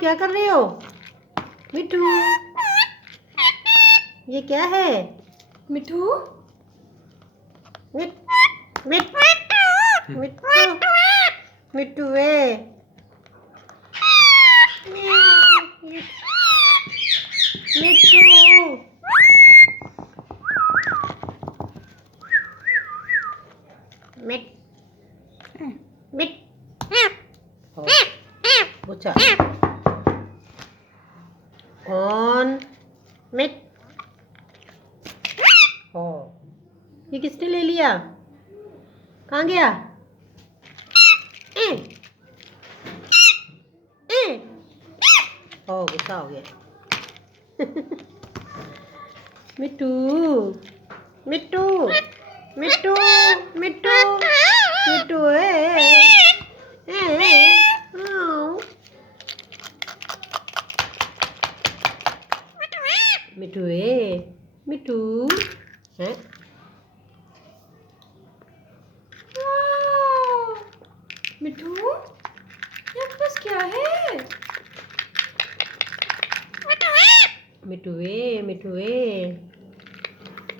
क्या कर रहे हो? मिठू, ये क्या है? मिठू मिठ मिठ मिठू मिठू है। मिठू मिठ मिठ पूछा कौन मिठ हो। ये किसने ले लिया? कहाँ गया? गुस्सा हो गया। मिट्टू मिट्टू मिट्टू मिट्टू मिट्टू मिट्टू मिट्टू है। मिठू ये आपके पास क्या है? मिट्टू मिट्टू